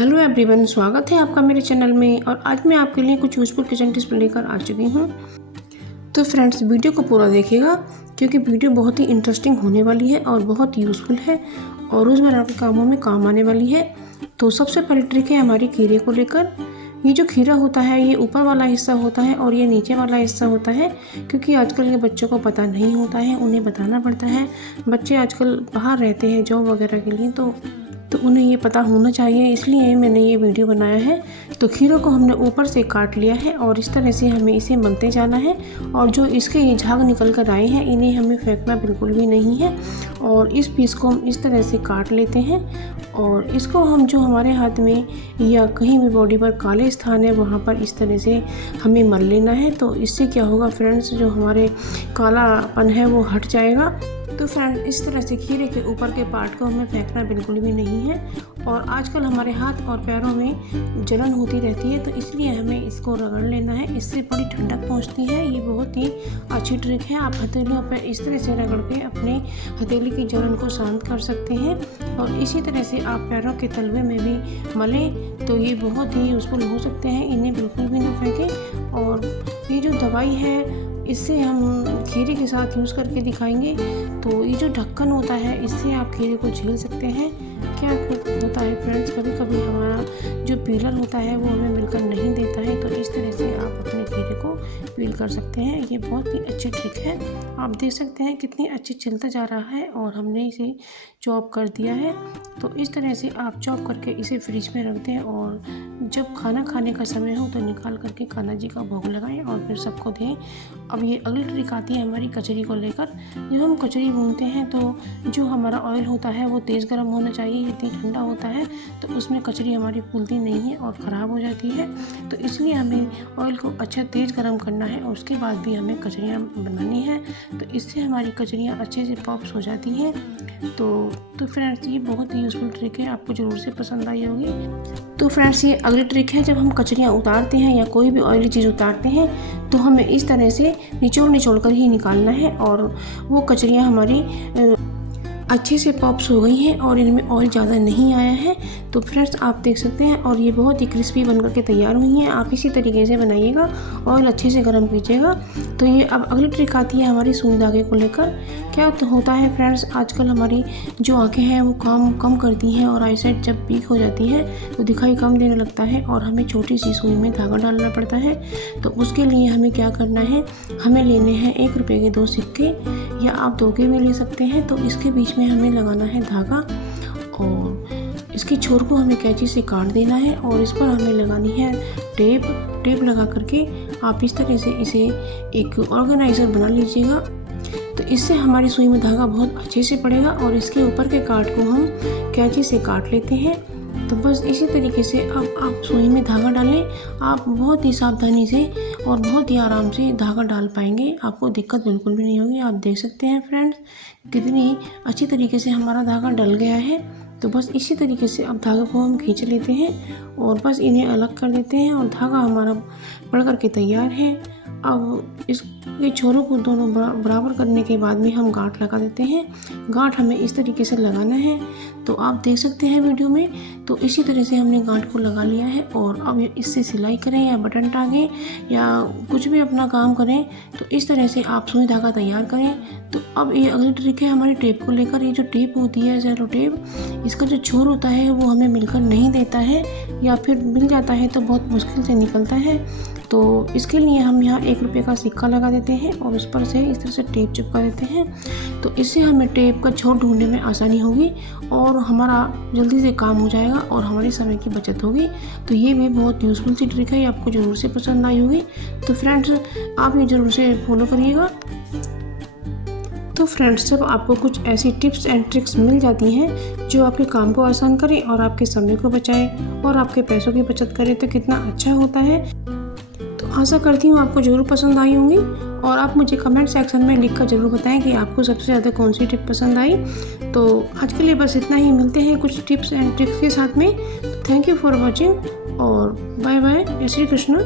Hello everyone, स्वागत है आपका मेरे चैनल में। और आज मैं आपके लिए कुछ यूजफुल किचन टिप्स लेकर आ चुकी हूँ। तो फ्रेंड्स, वीडियो को पूरा देखिएगा क्योंकि वीडियो बहुत ही इंटरेस्टिंग होने वाली है और बहुत यूजफुल है और रोज़मर्रा के कामों में काम आने वाली है। तो सबसे पहली ट्रिक है हमारी खीरे को लेकर। ये जो खीरा होता है ये ऊपर वाला हिस्सा होता है और ये नीचे वाला हिस्सा होता है, क्योंकि आजकल के बच्चों को पता नहीं होता है, उन्हें बताना पड़ता है। बच्चे आजकल बाहर रहते हैं जॉब वगैरह के लिए, तो उन्हें ये पता होना चाहिए, इसलिए मैंने ये वीडियो बनाया है। तो खीरों को हमने ऊपर से काट लिया है और इस तरह से हमें इसे मलते जाना है। और जो इसके ये झाग निकल कर आए हैं इन्हें हमें फेंकना बिल्कुल भी नहीं है। और इस पीस को हम इस तरह से काट लेते हैं और इसको हम जो हमारे हाथ में या कहीं भी बॉडी पर काले स्थान है वहाँ पर इस तरह से हमें मल लेना है। तो इससे क्या होगा फ्रेंड्स, जो हमारे कालापन है वो हट जाएगा। तो फ्रेंड, इस तरह से खीरे के ऊपर के पार्ट को हमें फेंकना बिल्कुल भी नहीं है। और आजकल हमारे हाथ और पैरों में जलन होती रहती है, तो इसलिए हमें इसको रगड़ लेना है। इससे बड़ी ठंडक पहुंचती है। ये बहुत ही अच्छी ट्रिक है। आप हथेलियों पर इस तरह से रगड़ के अपने हथेली की जलन को शांत कर सकते हैं। और इसी तरह से आप पैरों के तलवे में भी मलें तो ये बहुत ही यूज़फुल हो सकते हैं। इन्हें बिल्कुल भी ना फेंकें। और ये जो दवाई है इससे हम खीरे के साथ यूज़ करके दिखाएंगे। तो ये जो ढक्कन होता है इससे आप खीरे को छील सकते हैं। क्या होता है फ्रेंड्स, कभी कभी हमारा जो पीलर होता है वो हमें मिलकर नहीं देता है, तो इस तरह से आप अपने खीरे को पील कर सकते हैं। ये बहुत ही अच्छी ट्रिक है। आप देख सकते हैं कितनी अच्छी चलता जा रहा है और हमने इसे चॉप कर दिया है। तो इस तरह से आप चॉप करके इसे फ्रिज में रख दें और जब खाना खाने का समय हो तो निकाल करके कान्हा जी का भोग लगाएं और फिर सबको दें। अब ये अगली ट्रिक आती है हमारी कचरी को लेकर। जब हम कचरी भूनते हैं तो जो हमारा ऑयल होता है वो तेज़ गर्म होना चाहिए। यदि ठंडा होता है तो उसमें कचरी हमारी फूलती नहीं है और ख़राब हो जाती है। तो इसलिए हमें ऑयल को अच्छा तेज़ गर्म करना है और उसके बाद भी हमें कचरियाँ बनानी है। तो इससे हमारी कचरियाँ अच्छे से पॉप्स हो जाती हैं। तो फ्रेंड्स, ये बहुत ही यूज़फुल ट्रिक है, आपको ज़रूर से पसंद आई होगी। तो फ्रेंड्स, ये अगली ट्रिक है। जब हम कचरियाँ उतारते हैं या कोई भी ऑयली चीज़ उतारते हैं तो हमें इस तरह से निचोड़ कर ही निकालना है और वो कचरियाँ हमारी अच्छे से पॉप्स हो गई हैं और इनमें ऑयल ज़्यादा नहीं आया है। तो फ्रेंड्स, आप देख सकते हैं और ये बहुत ही क्रिस्पी बनकर के तैयार हुई हैं। आप इसी तरीके से बनाइएगा, ऑयल अच्छे से गर्म कीजिएगा। तो ये अब अगली ट्रिक आती है हमारी सुई धागे को लेकर। क्या तो होता है फ्रेंड्स, आजकल हमारी जो आंखें हैं वो काम कम करती हैं और आईसाइट जब वीक हो जाती है तो दिखाई कम देने लगता है और हमें छोटी सी सुई में धागा डालना पड़ता है। तो उसके लिए हमें क्या करना है, हमें लेने हैं 1 रुपये के 2 सिक्के या आप 2 के भी ले सकते हैं। तो इसके बीच में हमें लगाना है धागा और इसकी छोर को हमें कैंची से काट देना है और इस पर हमें लगानी है टेप लगा करके आप इस तरह से इसे एक ऑर्गेनाइज़र बना लीजिएगा। तो इससे हमारी सुई में धागा बहुत अच्छे से पड़ेगा और इसके ऊपर के काट को हम कैंची से काट लेते हैं। तो बस इसी तरीके से अब आप सुई में धागा डालें। आप बहुत ही सावधानी से और बहुत ही आराम से धागा डाल पाएंगे, आपको दिक्कत बिल्कुल भी नहीं होगी। आप देख सकते हैं फ्रेंड्स कितनी अच्छी तरीके से हमारा धागा डल गया है। तो बस इसी तरीके से अब धागे को हम खींच लेते हैं और बस इन्हें अलग कर देते हैं और धागा हमारा पड़ करके तैयार है। अब इसके छोरों को दोनों बराबर करने के बाद में हम गांठ लगा देते हैं। गांठ हमें इस तरीके से लगाना है, तो आप देख सकते हैं वीडियो में। तो इसी तरह से हमने गांठ को लगा लिया है और अब इससे सिलाई करें या बटन टांगें या कुछ भी अपना काम करें, तो इस तरह से आप सुई धागा तैयार करें। तो अब ये अगली ट्रिक है हमारी टेप को लेकर। ये जो टेप होती है सेलो टेप, इसका जो छोर होता है वो हमें मिलकर नहीं देता है या फिर मिल जाता है तो बहुत मुश्किल से निकलता है। तो इसके लिए हम यहाँ 1 रुपये का सिक्का लगा देते हैं और उस पर से इस तरह से टेप चिपका देते हैं। तो इससे हमें टेप का छोर ढूंढने में आसानी होगी और हमारा जल्दी से काम हो जाएगा और हमारे समय की बचत होगी। तो ये भी बहुत यूज़फुल सी ट्रिक है, ये आपको ज़रूर से पसंद आई होगी। तो फ्रेंड्स, आप ये ज़रूर से फॉलो करिएगा। तो फ्रेंड्स, जब आपको कुछ ऐसी टिप्स एंड ट्रिक्स मिल जाती हैं जो आपके काम को आसान करें और आपके समय को बचाए और आपके पैसों की बचत करें तो कितना अच्छा होता है। तो आशा करती हूँ आपको ज़रूर पसंद आई होंगी और आप मुझे कमेंट सेक्शन में लिखकर ज़रूर बताएं कि आपको सबसे ज़्यादा कौन सी टिप पसंद आई। तो आज के लिए बस इतना ही, मिलते हैं कुछ टिप्स एंड ट्रिक्स के साथ में। थैंक यू फॉर वॉचिंग और बाय बाय। जय श्री कृष्ण।